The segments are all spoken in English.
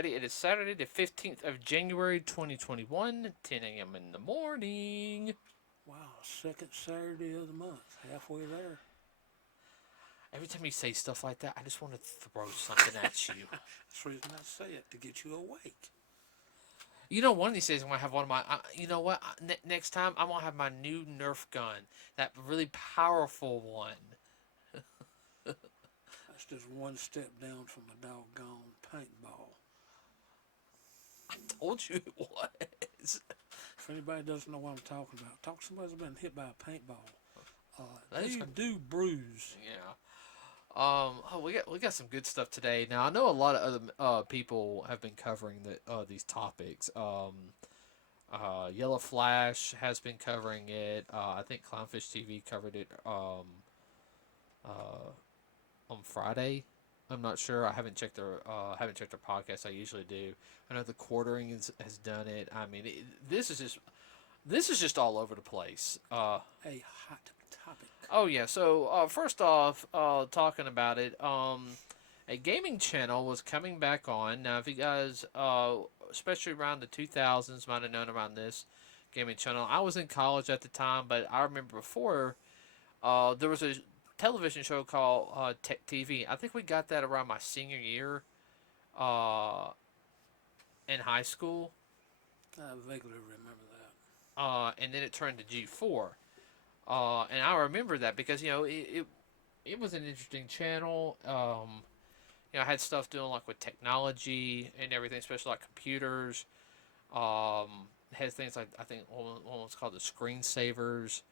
everybody. It is Saturday, the 15th of January, 2021, 10 a.m. in the morning. Wow, second Saturday of the month, halfway there. Every time you say stuff like that, I just want to throw something at you. That's the reason I say it, to get you awake. You know, one of these days I'm going to have one of my... you know what? Next time, I'm going to have my new Nerf gun. That really powerful one. That's just one step down from a doggone paintball. I told you it was. If anybody doesn't know what I'm talking about, talk to somebody who's been hit by a paintball. They That's do bruise. Yeah. We got some good stuff today. Now I know a lot of other people have been covering these topics. Yellow Flash has been covering it. I think Clownfish TV covered it on Friday. I'm not sure. I haven't checked their podcast. I usually do. I know the Quartering has done it. I mean, this is just all over the place. A hot topic. Oh yeah. So first off, talking about it, a gaming channel was coming back on. Now, if you guys, especially around the 2000s, might have known around this gaming channel. I was in college at the time, but I remember before there was a television show called Tech TV. I think we got that around my senior year in high school. I vaguely remember that. And then it turned to G4. And I remember that because it was an interesting channel. I had stuff doing like with technology and everything, especially like computers. It has things like I think one was called the screensavers.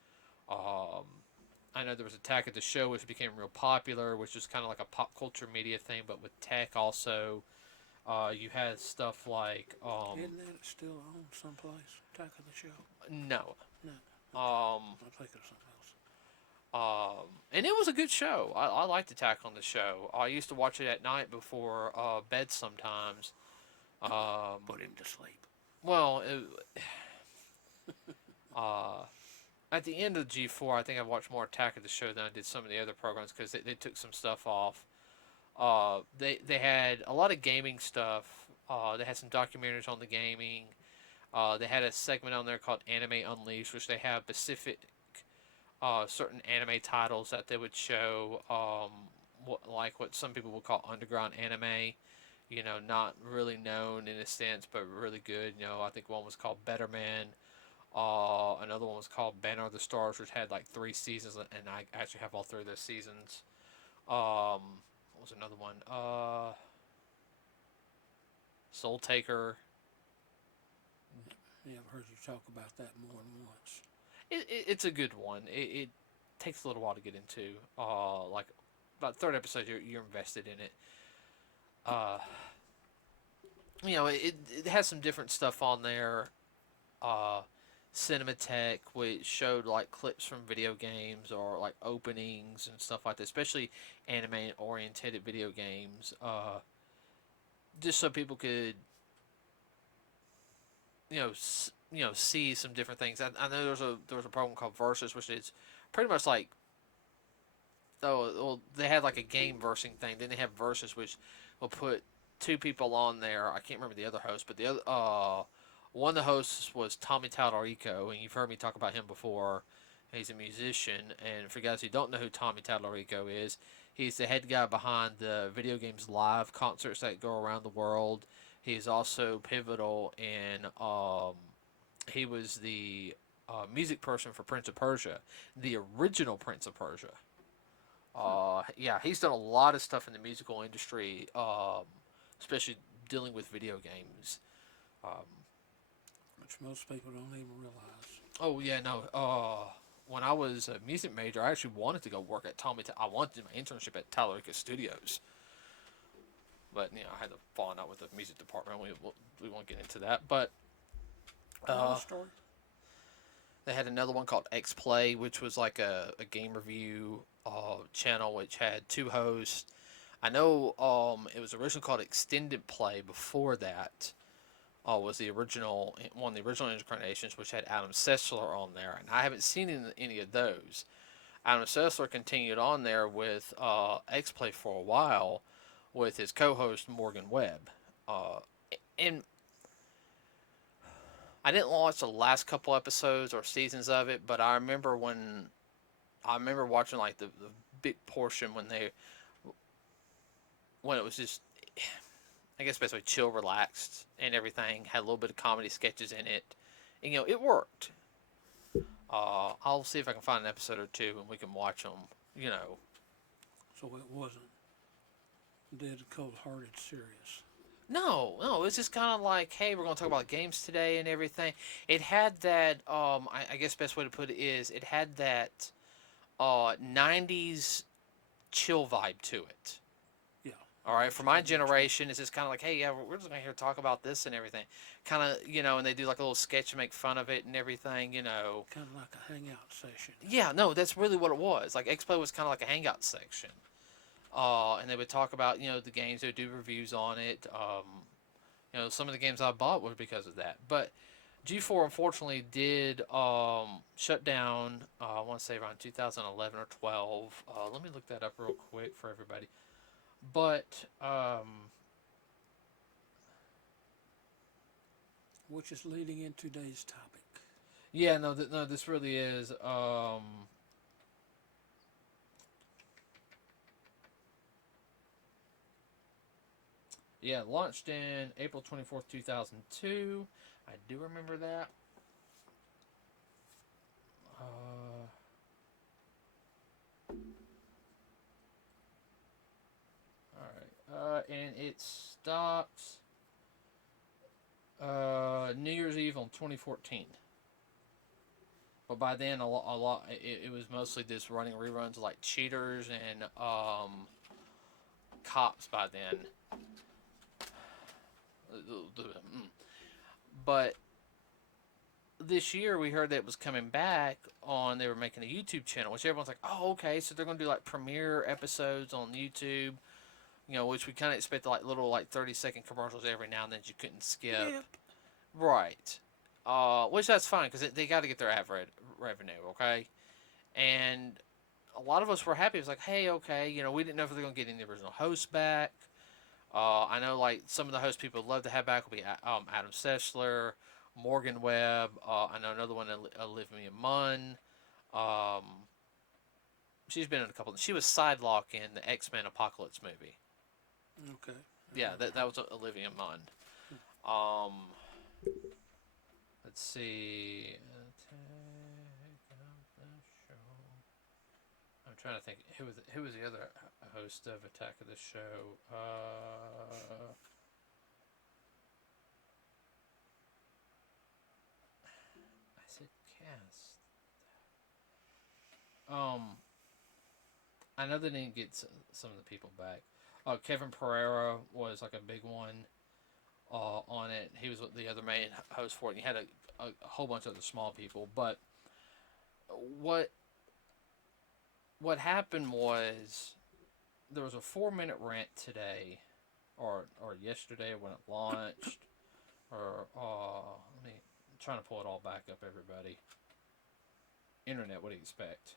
I know there was Attack of the Show, which became real popular, which was kind of like a pop culture media thing, but with tech also. You had stuff like Isn't that still on someplace? Attack of the Show? no. No. Um, I'm thinking of something else. and it was a good show. I liked Attack on the Show. I used to watch it at night before bed sometimes. Put him to sleep. Well, uh, at the end of G4, I think I watched more Attack of the Show than I did some of the other programs because they took some stuff off. They had a lot of gaming stuff. They had some documentaries on the gaming. They had a segment on there called Anime Unleashed, which they have specific certain anime titles that they would show, what some people would call underground anime. Not really known in a sense, but really good. I think one was called Better Man. Another one was called Banner of the Stars, which had like 3 seasons, and I actually have all 3 of those seasons. What was another one? Soul Taker. Yeah, I've heard you talk about that more than once. It's a good one. It takes a little while to get into. Like about third episode, you're invested in it. It has some different stuff on there. Cinematech, which showed like clips from video games or like openings and stuff like that, especially anime oriented video games. Just so people could, see some different things. I know there was a program called Versus, which is pretty much like, well, they had like a game versing thing. Then they have Versus, which will put 2 people on there. I can't remember the other host, but the other one of the hosts was Tommy Tallarico, and you've heard me talk about him before. He's a musician, and for you guys who don't know who Tommy Tallarico is, he's the head guy behind the Video Games Live concerts that go around the world. He is also pivotal in, he was the music person for Prince of Persia, the original Prince of Persia. Yeah, he's done a lot of stuff in the musical industry, especially dealing with video games. Which most people don't even realize. Oh yeah, no. When I was a music major, I actually wanted to go work at I wanted to do my internship at Tallarico Studios, but I had to fall out with the music department. We won't get into that, but Story. they had another one called X Play, which was like a game review channel, which had 2 hosts. I know it was originally called Extended Play before that. Was the original one of the original incarnations, which had Adam Sessler on there, and I haven't seen any of those. Adam Sessler continued on there with X Play for a while with his co-host Morgan Webb. and I didn't watch the last couple episodes or seasons of it, but I remember watching like the big portion when it was just, I guess basically chill, relaxed, and everything. Had a little bit of comedy sketches in it, and it worked. I'll see if I can find an episode or two and we can watch them. You know, So it wasn't dead cold hearted serious. no, it's just kind of like, hey, we're gonna talk about games today and everything. It had that, I guess best way to put it is it had that, '90s chill vibe to it. Yeah. All right, for That's my what it is. generation, it's just kind of like, hey, yeah, we're just gonna here talk about this and everything, kind of, and they do like a little sketch to make fun of it and everything. Kind of like a hangout session. Yeah, no, that's really what it was. Like X Play was kind of like a hangout section, and they would talk about the games. They would do reviews on it. Some of the games I bought were because of that. But G4 unfortunately did shut down. I want to say around 2011 or 12. Let me look that up real quick for everybody. But Which is leading into today's topic. yeah, no, this really is. Yeah, launched in April 24th, 2002. I do remember that. Alright. And it stopped New Year's Eve on 2014. But by then, a lot it was mostly just running reruns of like Cheaters and Cops by then. But this year we heard that it was coming back on. They were making a YouTube channel, which everyone's like, "Oh, okay." So they're going to do like premiere episodes on YouTube, which we kind of expect like little like 30-second commercials every now and then you couldn't skip. Yep. Right. Which that's fine because they got to get their ad revenue, okay? And a lot of us were happy. It was like, hey, okay, we didn't know if they're going to get any original hosts back. I know like some of the host people would love to have back will be Adam Sessler, Morgan Webb. I know another one, Olivia Munn. She's been in a couple. She was Sidelock in the X-Men Apocalypse movie. Okay. Yeah, that was Olivia Munn. Let's see. I'm trying to think who was the other host of Attack of the Show. I said cast. I know they didn't get some of the people back. Kevin Pereira was like a big one on it. He was the other main host for it. And he had a whole bunch of other small people. But what happened was there was a 4-minute rant today, or yesterday when it launched, or I'm trying to pull it all back up. Everybody, internet, what do you expect?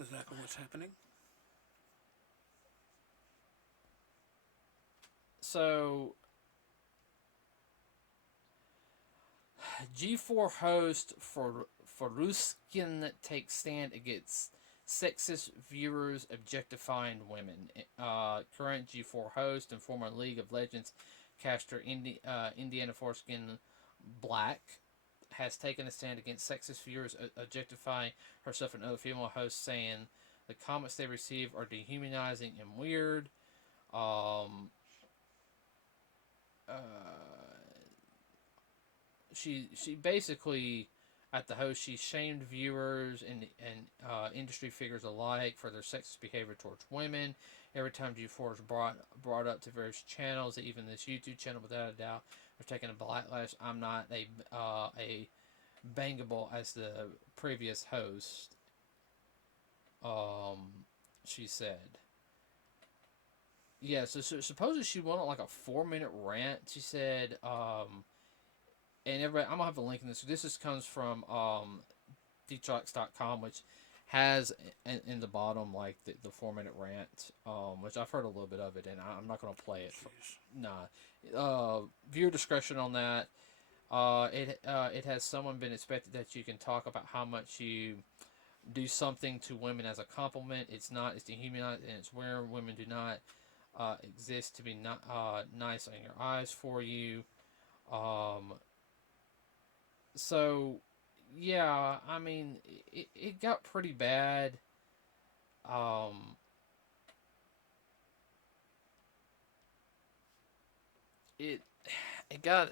Exactly what's happening. So, G4 host for Ruskin takes stand against sexist viewers objectifying women. Current G4 host and former League of Legends caster Indiana Forskin Black has taken a stand against sexist viewers objectifying herself and other female hosts, saying the comments they receive are dehumanizing and weird. She basically, at the host, she shamed viewers and industry figures alike for their sexist behavior towards women. Every time G4 is brought up to various channels, even this YouTube channel, without a doubt, they're taking a backlash. I'm not a bangable as the previous host. She said. Yeah, so supposedly she went on like a 4-minute rant. She said, and everybody, I'm gonna have a link in this. This comes from Detrox.com, which has in the bottom like the 4 minute rant, which I've heard a little bit of it, and I'm not gonna play it. Jeez. Nah, viewer discretion on that. It has someone been expected that you can talk about how much you do something to women as a compliment. It's not. It's dehumanized, and it's where women do not exist to be not nice on your eyes for you. Um, so yeah, I mean, it got pretty bad. Um, it it got,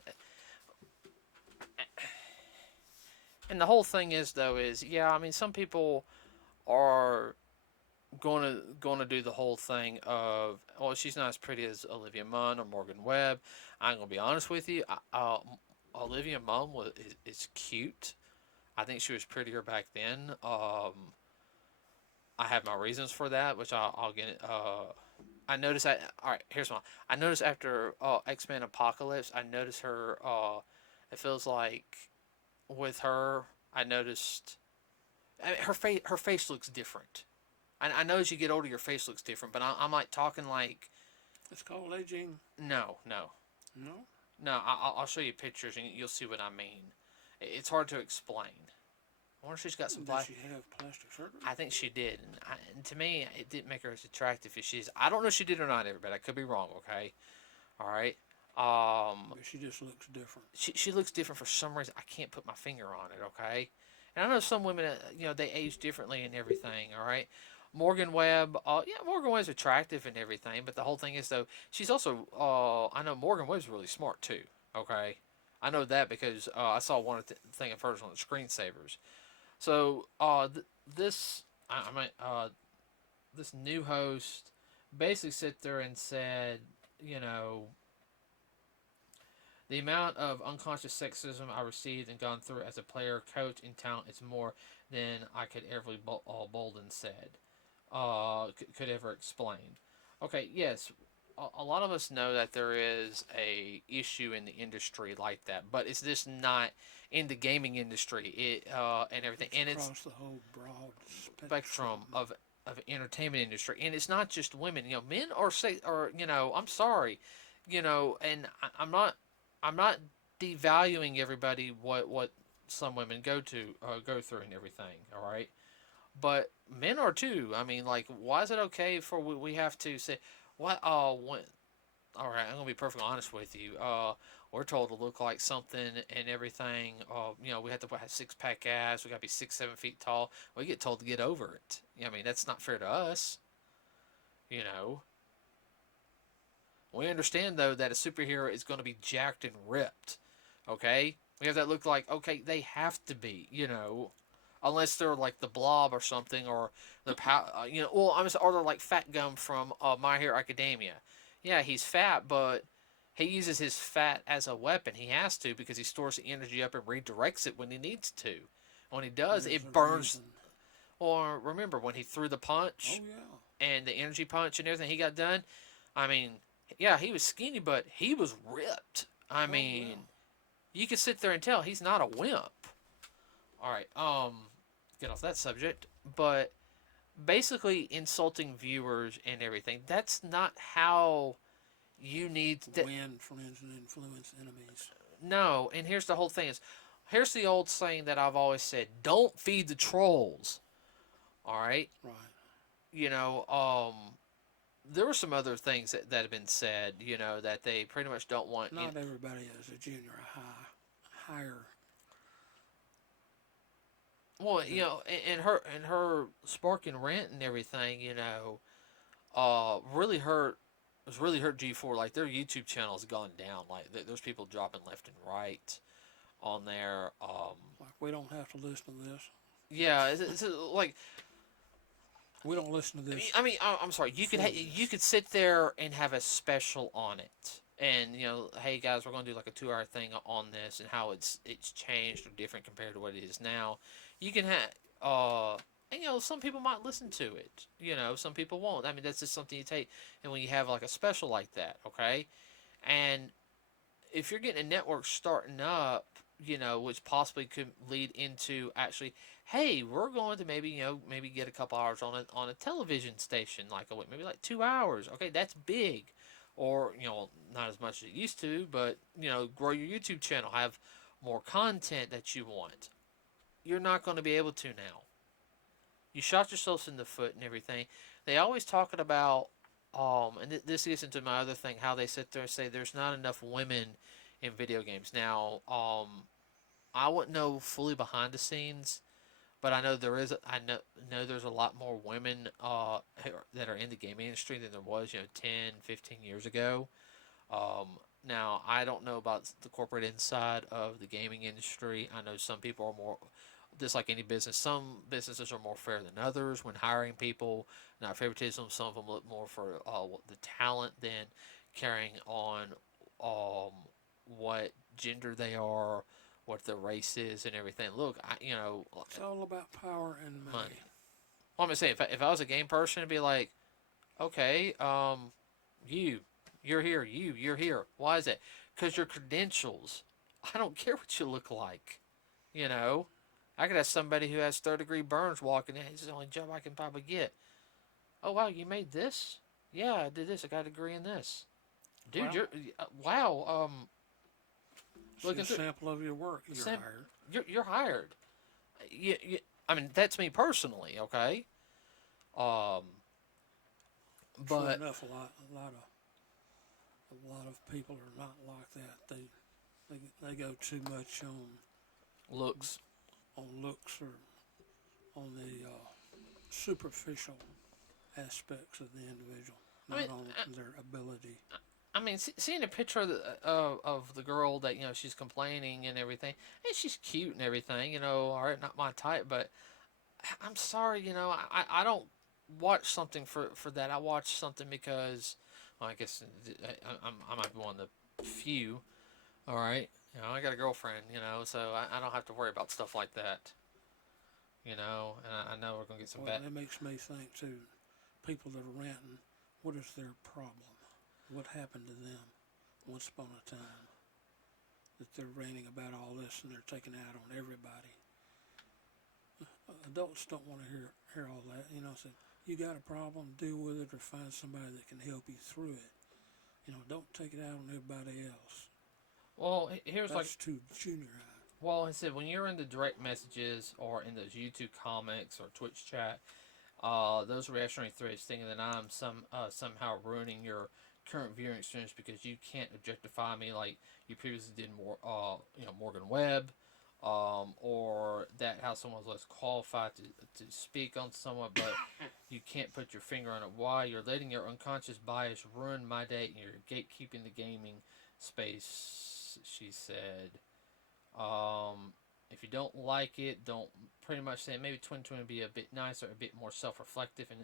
and the whole thing is though is yeah, I mean, some people are going to do the whole thing of, well, she's not as pretty as Olivia Munn or Morgan Webb. I'm gonna be honest with you. Olivia Munn is cute. I think she was prettier back then. I have my reasons for that, which I'll get. I noticed that. All right, here's one. I noticed after X-Men Apocalypse, I noticed her. It feels like with her, I noticed. I mean, her face looks different. I know as you get older, your face looks different, but I'm like talking like. It's called aging. No, no, No? no. I'll show you pictures and you'll see what I mean. It's hard to explain. I wonder if she's got some Did she have plastic surgery? I think she did, and to me, it didn't make her as attractive as she is. I don't know if she did or not, everybody. I could be wrong. Okay, all right. But she just looks different. She looks different for some reason. I can't put my finger on it. Okay, and I know some women, they age differently and everything. All right. Morgan Webb, yeah, Morgan Webb's attractive and everything, but the whole thing is though, she's also, I know Morgan Webb's really smart too. Okay, I know that because I saw one thing of hers on the screensavers. So this I mean this new host basically sit there and said, you know, the amount of unconscious sexism I received and gone through as a player, coach, and talent is more than I could ever Bolden said. Could ever explain. Okay, yes, a lot of us know that there is a issue in the industry like that, but it's just not in the gaming industry. And everything, and it's across the whole broad spectrum of entertainment industry, and it's not just women. Men are say, or I'm sorry, and I'm not devaluing everybody what some women go through and everything. All right, but men are too. I mean, like, why is it okay for we have to say what? When, all right, I'm gonna be perfectly honest with you. We're told to look like something and everything. We have to have 6-pack abs. We got to be 6, 7 feet tall. We get told to get over it. I mean, that's not fair to us. You know. We understand though that a superhero is going to be jacked and ripped. Okay, we have that look like okay they have to be. Unless they're like the Blob or something, or the or they're like Fat Gum from My Hero Academia. Yeah, he's fat, but he uses his fat as a weapon. He has to because he stores the energy up and redirects it when he needs to. When he does, There's it a burns. reason. Or remember when he threw the punch Oh yeah. and the energy punch and everything he got done? I mean, yeah, he was skinny, but he was ripped. I mean, yeah. you can sit there and tell he's not a wimp. All right, get off that subject, but basically insulting viewers and everything. That's not how you need to. Win, friends, and influence enemies. No, and here's the whole thing is, here's the old saying that I've always said: don't feed the trolls. All right. Right. There were some other things that have been said. That they pretty much don't want. Not everybody is a junior higher. Well, and her sparking rant and everything, really hurt. Was really hurt G4. Like their YouTube channel has gone down. Like there's people dropping left and right on there. Like we don't have to listen to this. Yeah, it's like we don't listen to this. I mean, I'm sorry. You could sit there and have a special on it, and hey guys, we're going to do like a 2-hour thing on this and how it's changed or different compared to what it is now. You can have, and some people might listen to it. Some people won't. I mean, that's just something you take. And when you have like a special like that, okay, and if you're getting a network starting up, which possibly could lead into actually, hey, we're going to maybe maybe get a couple hours on a television station like a week, maybe like 2 hours. Okay, that's big, or not as much as it used to, but grow your YouTube channel, have more content that you want. You're not going to be able to now. You shot yourselves in the foot and everything. They always talking about, and this gets into my other thing, how they sit there and say there's not enough women in video games. Now, I wouldn't know fully behind the scenes, but I know there is. I know there's a lot more women that are in the gaming industry than there was 10, 15 years ago. Um, Now I don't know about the corporate inside of the gaming industry. I know some people are more, just like any business. Some businesses are more fair than others when hiring people. Not favoritism. Some of them look more for the talent than carrying on um, what gender they are, what their race is, and everything. Look, It's all about power and money. money. Well, I'm gonna say if I was a game person, it'd be like, okay, you, you're here, you're here. Why is it? Because your credentials. I don't care what you look like. You know, I could have somebody who has third-degree burns walking in. It's the only job I can probably get. Oh wow, you made this? Yeah, I did this. I got a degree in this. Dude, Well, you're wow. see Looking a through, sample of your work. You're Sam, hired. you're hired. I mean, that's me personally. Okay. Um, True but enough, a lot of people are not like that. They go too much looks. on looks or on the superficial aspects of the individual, I not mean, on their ability. I mean, seeing a picture of the girl that she's complaining and everything, and she's cute and everything. All right, not my type, but I'm sorry. I don't watch something for that. I watch something because, well, I guess I might be one of the few. All right, I got a girlfriend. So I don't have to worry about stuff like that. And I know we're gonna get some Well, bad. that makes me think too. People that are ranting, what is their problem? What happened to them once upon a time that they're ranting about all this and they're taking out on everybody? Adults don't want to hear all that. So you got a problem, deal with it, or find somebody that can help you through it. Don't take it out on everybody else. Well, here's like. That's too junior high. Well, I said when you're in the direct messages or in those YouTube comics or Twitch chat, those reactionary threads thinking that I'm somehow ruining your current viewing experience because you can't objectify me like you previously did more Morgan Webb, or that how someone's less qualified to speak on someone, but you can't put your finger on it. Why you're letting your unconscious bias ruin my day and you're gatekeeping the gaming space, she said. If you don't like it, don't pretty much say maybe 2020 would be a bit nicer, a bit more self-reflective, and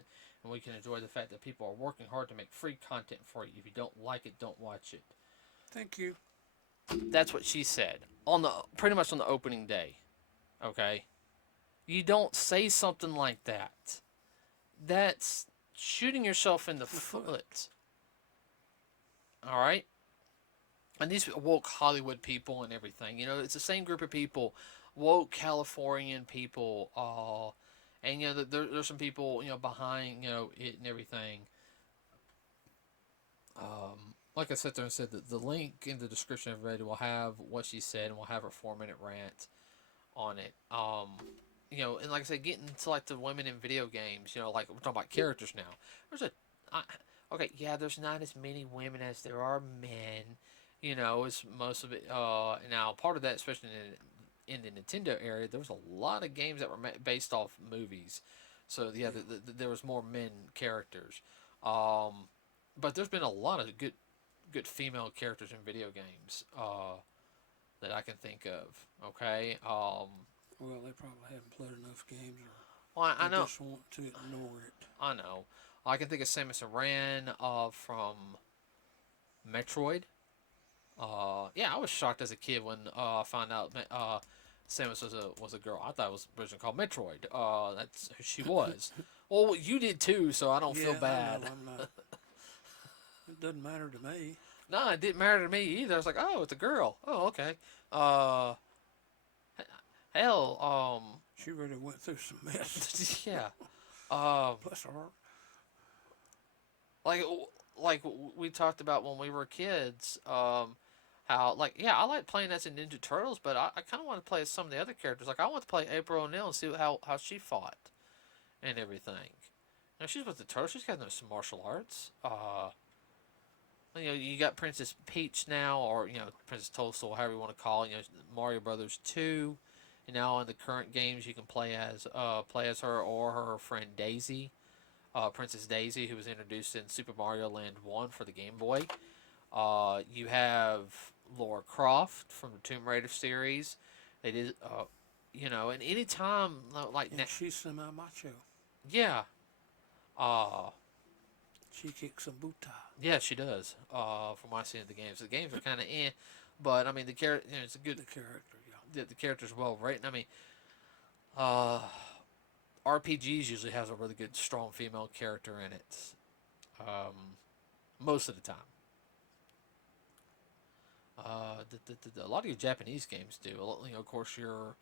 we can enjoy the fact that people are working hard to make free content for you. If you don't like it, don't watch it. Thank you. That's what she said pretty much on the opening day. Okay, you don't say something like that. That's shooting yourself in the foot. All right. And these woke Hollywood people and everything, it's the same group of people, woke Californian people, and there's some people behind it and everything. Like I sat there and said, the link in the description of everybody will have what she said, and we'll have her 4-minute rant on it. And like I said, getting to like the women in video games, like we're talking about characters now. Okay, yeah, there's not as many women as there are men. It's most of it. Now, part of that, especially in the Nintendo area, there was a lot of games that were based off movies. So yeah, there was more men characters. But there's been a lot of good female characters in video games that I can think of. Okay. Well, they probably haven't played enough games, or Well, I they know. just want to ignore it. I know. I can think of Samus Aran from Metroid. Yeah, I was shocked as a kid when I found out Samus was a girl. I thought it was originally called Metroid. That's who she was. Well, you did too, so I don't feel bad. I know, I'm not. It doesn't matter to me. No, it didn't matter to me either. I was like, oh, it's a girl. Oh, okay. Hell, She really went through some mess. yeah. Um, Bless her heart. like like we talked about when we were kids. How like yeah, I like playing as a Ninja Turtles, but I kind of want to play as some of the other characters. Like I want to play April O'Neil and see how she fought and everything. You know, she's with the Turtles. She's got no some martial arts. You know, you got Princess Peach now, or you know, Princess Toadstool, however you want to call it. You know, Mario Brothers 2. And now in the current games, you can play as her or her friend Daisy, Princess Daisy, who was introduced in Super Mario Land 1 for the Game Boy. You have Laura Croft from the Tomb Raider series. It is, you know, and anytime like And she's semi-macho. yeah, uh, She kicks some buta. yeah, she does. From what I see in the games are kind of but I mean the character, you know, it's a good. The character, yeah. The character's well written. I mean, uh, RPGs usually has a really good, strong female character in it. Um, Most of the time. A lot of your Japanese games do. You know, of course, your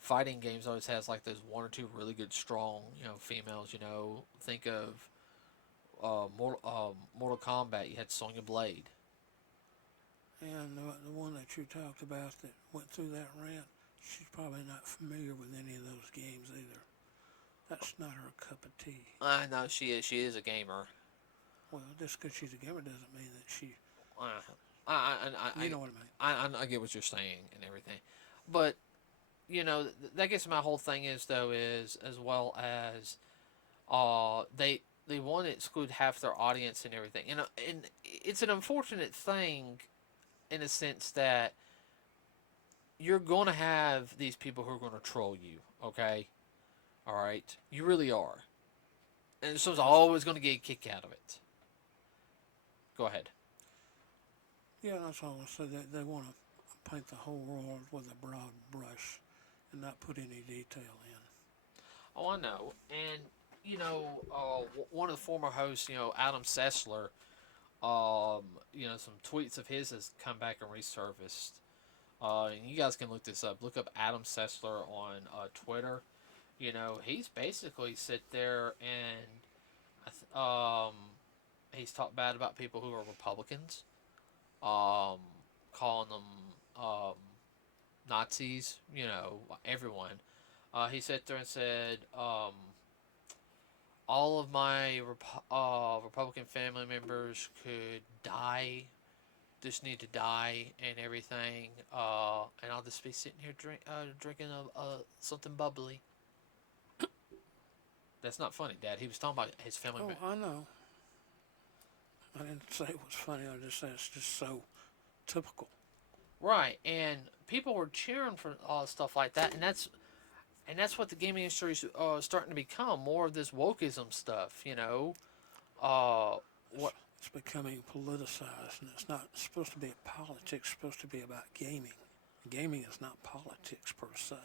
fighting games always has like those one or two really good, strong, you know, females. You know, think of Mortal Kombat. You had Sonya Blade. And the one that you talked about that went through that rant, she's probably not familiar with any of those games either. That's not her cup of tea. I know she is. She is a gamer. Well, just because she's a gamer doesn't mean that she. Uh, I, You know what I mean? I get what you're saying and everything, but you know that gets my whole thing is though is as well as they want to exclude half their audience and everything, and it's an unfortunate thing in a sense that you're going to have these people who are going to troll you. Okay, all right, you really are, and someone's always going to get a kick out of it. Go ahead. Yeah, that's all I said. They want to paint the whole world with a broad brush and not put any detail in. Oh, I know. And, you know, one of the former hosts, you know, Adam Sessler, you know, some tweets of his has come back and resurfaced. And you guys can look this up. Look up Adam Sessler on Twitter. You know, he's basically sit there and he's talked bad about people who are Republicans, calling them Nazis, you know, everyone. He sat there and said, all of my Republican family members could die, just need to die and everything, and I'll just be sitting here drinking something bubbly. That's not funny, Dad. He was talking about his family. Oh, I know. I didn't say it was funny. I just said it's just so typical. Right, and people were cheering for stuff like that, and that's what the gaming industry is starting to become, more of this wokeism stuff. You know, what? It's becoming politicized, and it's not supposed to be politics. It's supposed to be about gaming. Gaming is not politics per se.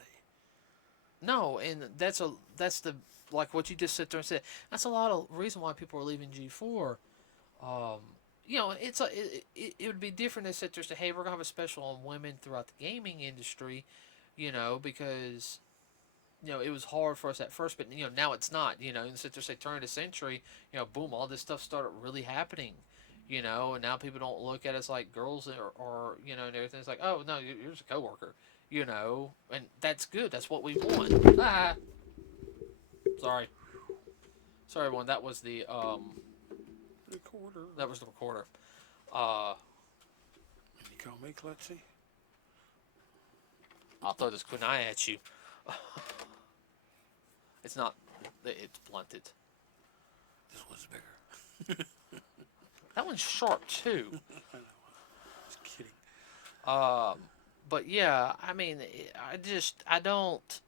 No, and that's the like what you just sit there and said. That's a lot of reason why people are leaving G4. Um, you know, it would be different to sit there and say, hey, we're gonna have a special on women throughout the gaming industry. You know, because you know, it was hard for us at first, but you know, now it's not. You know, and sit there say turn of the century, you know, boom, all this stuff started really happening. You know, and now people don't look at us like girls or you know, and everything. It's like, oh no, you're just a coworker. You know, and that's good. That's what we want. Ah, sorry, everyone. That was the Recorder. that was the recorder. Uh, You call me klutzy? I'll throw this kunai at you. It's not. It's blunted. This one's bigger. That one's sharp too. I know. Just kidding. But yeah, I mean, I don't.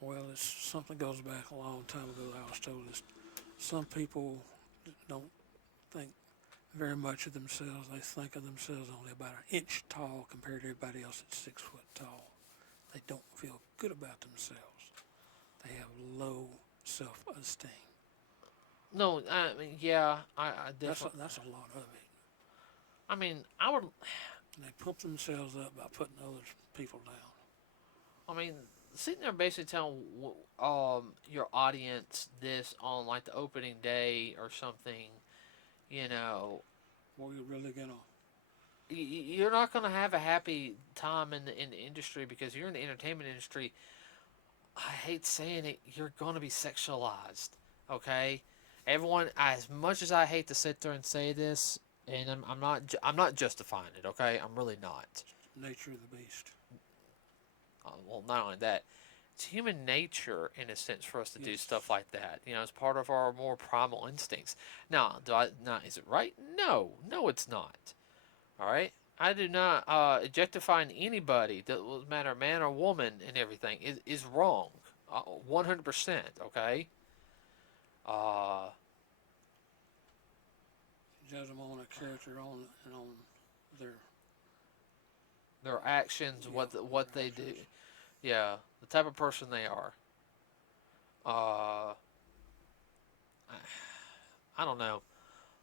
Well, it's something goes back a long time ago. I was told this. Some people don't think very much of themselves. They think of themselves only about an inch tall compared to everybody else that's 6 foot tall. They don't feel good about themselves. They have low self-esteem. No, I mean, yeah, I definitely. That's a lot of it. I mean, I would. And they pump themselves up by putting other people down. I mean, sitting there basically telling your audience this on like the opening day or something, you know, Well, you're really gonna. you're not going to have a happy time in the industry because you're in the entertainment industry. I hate saying it, you're going to be sexualized. Okay, everyone. As much as I hate to sit there and say this, and I'm not justifying it. Okay, I'm really not. Nature of the beast. Well, not only that, it's human nature in a sense for us to do Yes. stuff like that. You know, it's part of our more primal instincts. Now, is it right? No, no, it's not. All right, I do not objectifying anybody. That doesn't matter, man or woman, and everything is wrong. 100%. Okay. Uh, Judge them on a character and on their their actions, what their they do. actions. Yeah, the type of person they are. Uh, I don't know.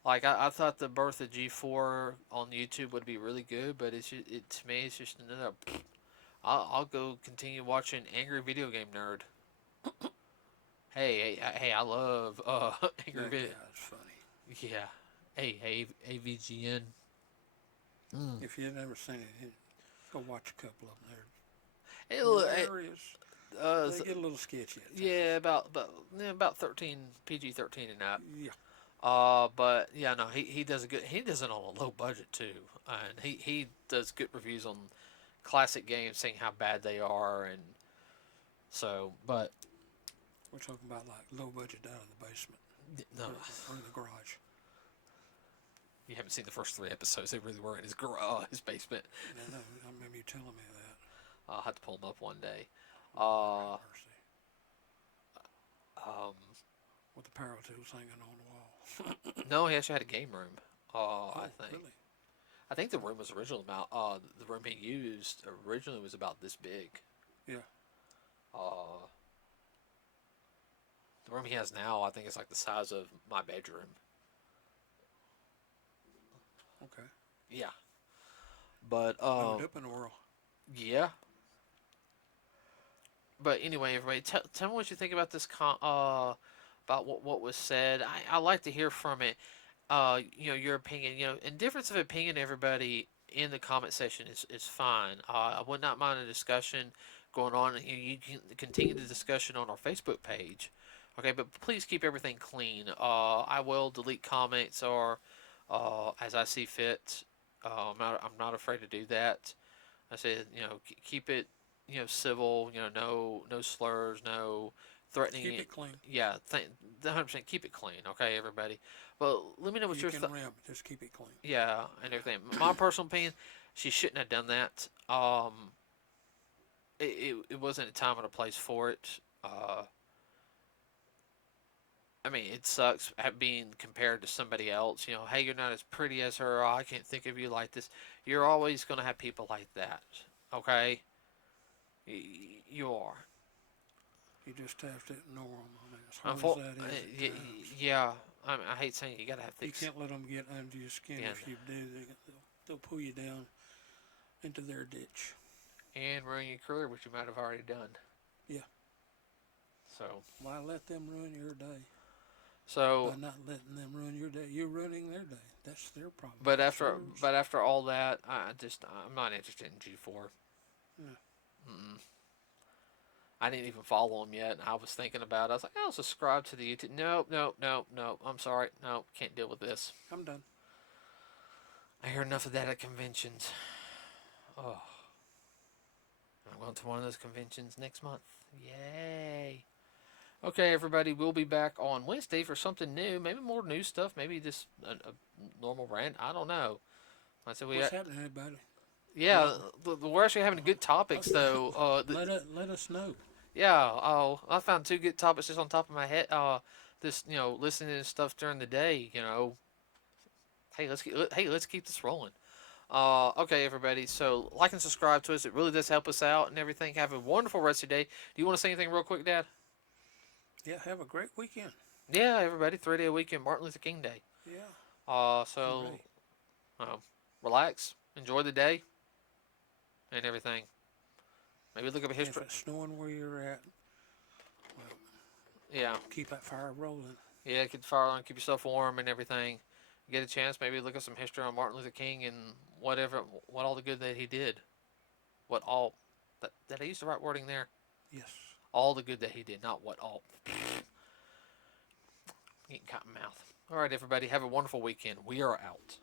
Like I thought the birth of G4 on YouTube would be really good, but to me it's just another. I'll go continue watching Angry Video Game Nerd. Hey, I love Angry That Video. guy's funny. Yeah. Hey, AVGN. If you've never seen it, go watch a couple of them. Hey, They're look, hilarious. They get a little sketchy. At times. yeah, about 13 PG-13 and up. Yeah. But yeah, no, he does a good. He does it on a low budget too, and he does good reviews on classic games, saying how bad they are, and so. But We're talking about like low budget down in the basement no, or in the garage. you haven't seen the first 3 episodes. They really were in his garage, his basement. No, I remember you telling me that. I'll have to pull him up one day. Mercy. Um, With the power tools hanging on the wall. no, he actually had a game room. I think. Really? I think the room was originally about. The room he used originally was about this big. Yeah. The room he has now, I think, is like the size of my bedroom. Okay. Yeah. But Moved up in the world. yeah. But anyway, everybody, tell me what you think about this about what was said. I like to hear from it. Your opinion. And difference of opinion, everybody in the comment section is fine. I would not mind a discussion going on. You can continue the discussion on our Facebook page. Okay, but please keep everything clean. I will delete comments or as I see fit. I'm not afraid to do that. I said, keep it, civil. No slurs, no threatening. Keep it clean. Yeah, 100% keep it clean. Okay, everybody. Well, let me know what You your can ramp. Just keep it clean. yeah, and everything. My personal opinion, she shouldn't have done that. It wasn't a time and a place for it. I mean, it sucks at being compared to somebody else. Hey, you're not as pretty as her. Oh, I can't think of you like this. You're always going to have people like that. Okay? You are. You just have to ignore them. I mean, as hard as that is. At times. Yeah. I hate saying it. You got to have thick You can't let them get under your skin. Yeah. If you do, they'll pull you down into their ditch. and ruin your career, which you might have already done. Yeah. So. Why let them ruin your day? So. By not letting them ruin your day, you're ruining their day. That's their problem. But after all that, I'm not interested in G4. No. Mm-mm. I didn't even follow him yet. I was thinking about it. I was like, I'll subscribe to the YouTube. No. I'm sorry. No, can't deal with this. I'm done. I hear enough of that at conventions. Oh. I'm going to one of those conventions next month. Yay. Okay, everybody, we'll be back on Wednesday for something new. Maybe more new stuff. Maybe just a normal rant. I don't know. I said What's happening, everybody? Yeah, we're actually having good topics, though. Let us know. Yeah, I found 2 good topics just on top of my head. Listening to stuff during the day. Hey, let's keep this rolling. Okay, everybody. So like and subscribe to us. It really does help us out and everything. Have a wonderful rest of your day. Do you want to say anything real quick, Dad? Yeah, have a great weekend. Yeah, everybody. 3-day weekend, Martin Luther King Day. Yeah. So, relax, Enjoy the day and everything. Maybe look up a history. If it's snowing where you're at, well, Yeah, keep that fire rolling. yeah. Keep the fire on, keep yourself warm and everything. Get a chance, maybe look at some history on Martin Luther King and what all the good that he did. What all that I used the right wording there. Yes. All the good that he did, not what all. Getting cotton mouth. All right, everybody, have a wonderful weekend. We are out.